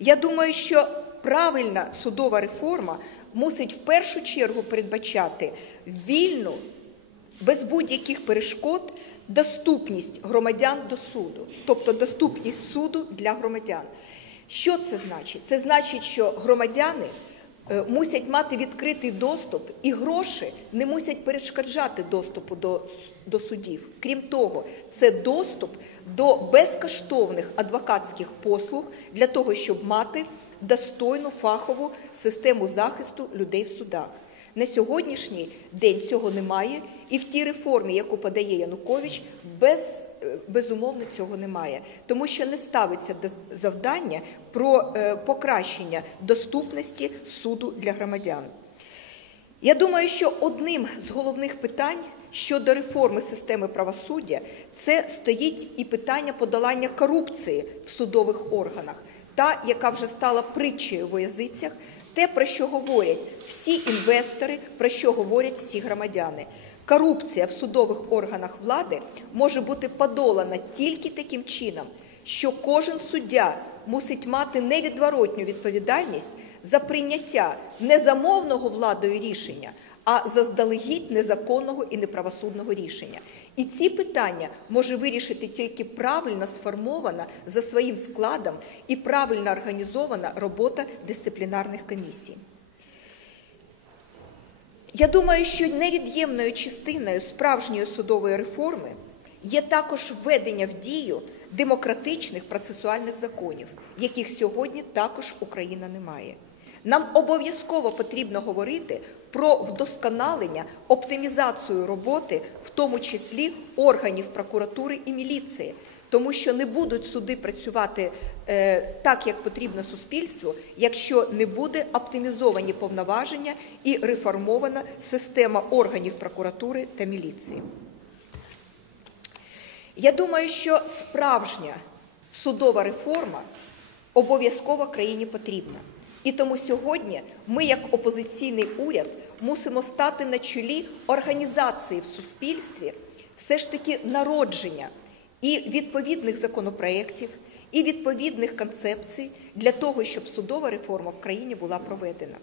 Я думаю, що правильна судова реформа мусить в першу чергу передбачати вільну, без будь-яких перешкод, доступність громадян до суду, тобто доступність суду для громадян. Що це значить? Це значить, що громадяни мусять мати відкритий доступ, і гроші не мусять перешкоджати доступу до, до судів. Крім того, це доступ до безкоштовних адвокатських послуг для того, щоб мати достойну фахову систему захисту людей в судах. На сьогоднішній день цього немає, і в тій реформі, яку подає Янукович, без, е, безумовно цього немає, тому що не ставиться завдання про е, покращення доступності суду для громадян. Я думаю, що одним з головних питань щодо реформи системи правосуддя це стоїть і питання подолання корупції в судових органах, та яка вже стала притчею в язицях, те, про що говорять всі інвестори, про що говорять всі громадяни. Корупція в судових органах влади може бути подолана тільки таким чином, що кожен суддя мусить мати невідворотню відповідальність за прийняття незамовного владою рішення, а заздалегідь незаконного і неправосудного рішення. І ці питання може вирішити тільки правильно сформована за своїм складом і правильно організована робота дисциплінарних комісій. Я думаю, що невід'ємною частиною справжньої судової реформи є також введення в дію демократичних процесуальних законів, яких сьогодні також Україна не має. Нам обов'язково потрібно говорити про вдосконалення, оптимізацію роботи, в тому числі органів прокуратури і міліції, тому що не будуть суди працювати е, так, як потрібно суспільству, якщо не буде оптимізовані повноваження і реформована система органів прокуратури та міліції. Я думаю, що справжня судова реформа обов'язково країні потрібна. І тому сьогодні ми, як опозиційний уряд, мусимо стати на чолі організації в суспільстві все ж таки народження і відповідних законопроєктів, і відповідних концепцій для того, щоб судова реформа в країні була проведена.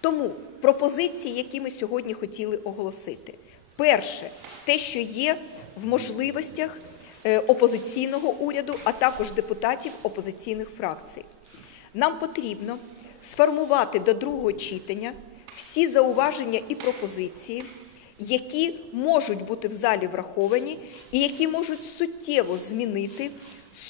Тому пропозиції, які ми сьогодні хотіли оголосити, перше, те, що є в можливостях е, опозиційного уряду, а також депутатів опозиційних фракцій. Нам потрібно сформувати до другого читання всі зауваження і пропозиції, які можуть бути в залі враховані і які можуть суттєво змінити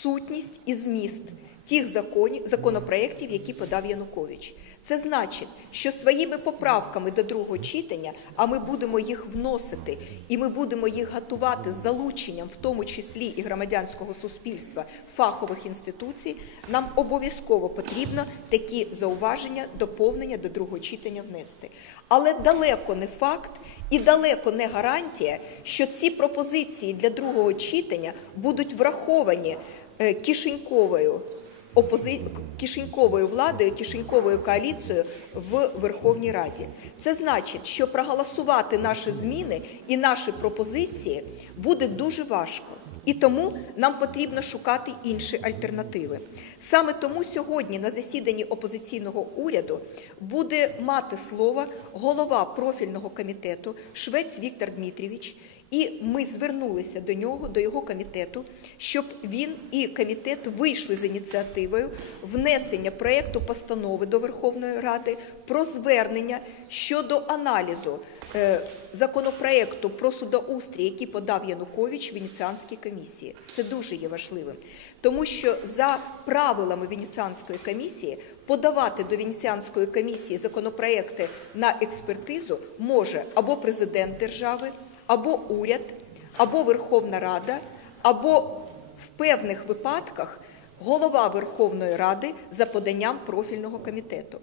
сутність і зміст тих законів, законопроєктів, які подав Янукович. Це значить, що своїми поправками до другого читання, а ми будемо їх вносити, і ми будемо їх готувати з залученням, в тому числі і громадянського суспільства, фахових інституцій, нам обов'язково потрібно такі зауваження, доповнення до другого читання внести. Але далеко не факт і далеко не гарантія, що ці пропозиції для другого читання будуть враховані е, кишеньковою опози... кишеньковою владою, кишеньковою коаліцією в Верховній Раді. Це значить, що проголосувати наші зміни і наші пропозиції буде дуже важко. І тому нам потрібно шукати інші альтернативи. Саме тому сьогодні на засіданні опозиційного уряду буде мати слово голова профільного комітету Швець Віктор Дмитрівич. І ми звернулися до нього, до його комітету, щоб він і комітет вийшли з ініціативою внесення проєкту постанови до Верховної Ради про звернення щодо аналізу е, законопроєкту про судоустрій, який подав Янукович Венеціанській комісії. Це дуже є важливим, тому що за правилами Венеціанської комісії подавати до Венеціанської комісії законопроєкти на експертизу може або президент держави або уряд, або Верховна Рада, або в певних випадках голова Верховної Ради за поданням профільного комітету.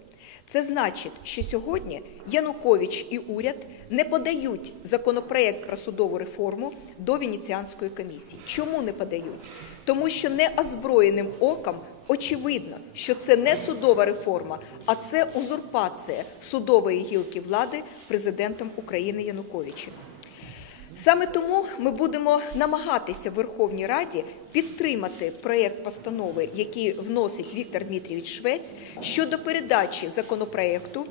Це значить, що сьогодні Янукович і уряд не подають законопроект про судову реформу до Венеціанської комісії. Чому не подають? Тому що неозброєним оком очевидно, що це не судова реформа, а це узурпація судової гілки влади президентом України Януковичем. Саме тому ми будемо намагатися в Верховній Раді підтримати проєкт постанови, який вносить Віктор Дмитрійович Швець щодо передачі законопроекту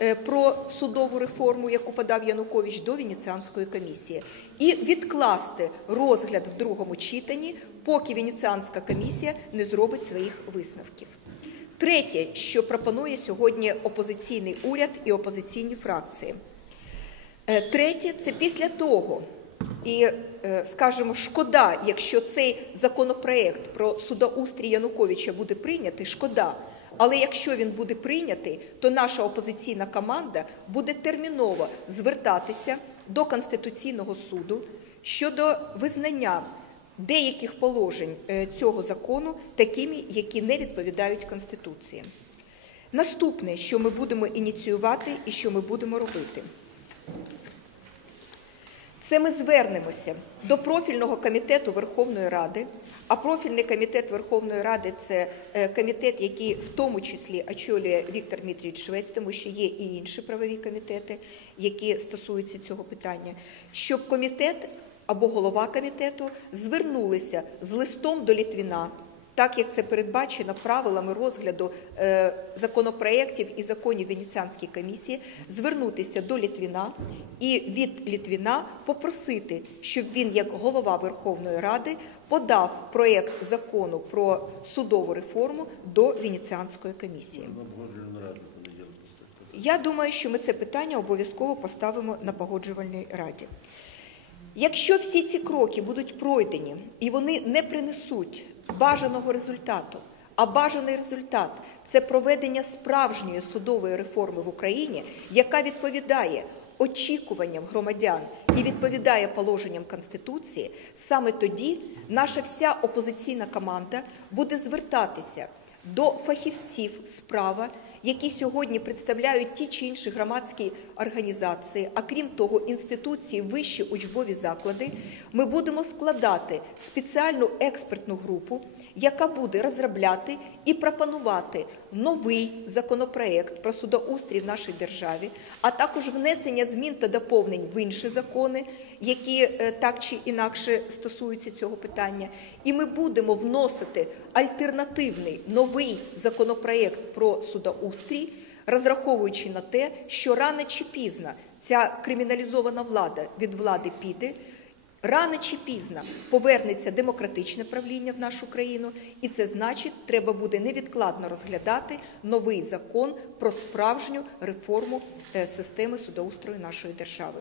е, про судову реформу, яку подав Янукович до Венеціанської комісії, і відкласти розгляд в другому читанні, поки Венеціанська комісія не зробить своїх висновків. Третє, що пропонує сьогодні опозиційний уряд і опозиційні фракції. Е, Третє, це після того, і е, скажімо, шкода, якщо цей законопроект про судоустрій Януковича буде прийнятий, шкода. Але якщо він буде прийнятий, то наша опозиційна команда буде терміново звертатися до Конституційного суду щодо визнання деяких положень е, цього закону такими, які не відповідають Конституції. Наступне, що ми будемо ініціювати і що ми будемо робити. Це ми звернемося до профільного комітету Верховної Ради. А профільний комітет Верховної Ради це е, комітет, який в тому числі очолює Віктор Дмитрійович Швець, тому що є і інші правові комітети, які стосуються цього питання, щоб комітет або голова комітету звернулися з листом до Літвіна, так як це передбачено правилами розгляду е, законопроєктів і законів Венеціанської комісії, звернутися до Літвіна і від Літвіна попросити, щоб він, як голова Верховної Ради, подав проєкт закону про судову реформу до Венеціанської комісії. Я думаю, що ми це питання обов'язково поставимо на погоджувальній раді. Якщо всі ці кроки будуть пройдені і вони не принесуть бажаного результату, а бажаний результат це проведення справжньої судової реформи в Україні, яка відповідає очікуванням громадян і відповідає положенням Конституції, саме тоді наша вся опозиційна команда буде звертатися до фахівців справа, які сьогодні представляють ті чи інші громадські організації, а крім того, інституції, вищі учбові заклади, ми будемо складати спеціальну експертну групу, яка буде розробляти і пропонувати новий законопроект про судоустрій в нашій державі, а також внесення змін та доповнень в інші закони, які е, так чи інакше стосуються цього питання. І ми будемо вносити альтернативний новий законопроект про судоустрій, розраховуючи на те, що рано чи пізно ця криміналізована влада від влади піде. Рано чи пізно повернеться демократичне правління в нашу країну, і це значить, треба буде невідкладно розглядати новий закон про справжню реформу е, системи судоустрою нашої держави.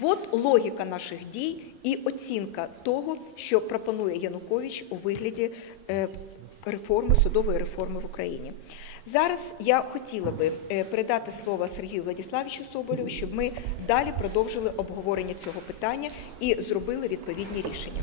От логіка наших дій і оцінка того, що пропонує Янукович у вигляді е, реформи судової реформи в Україні. Зараз я хотіла би е, передати слово Сергію Владиславовичу Соболєву, щоб ми далі продовжили обговорення цього питання і зробили відповідні рішення.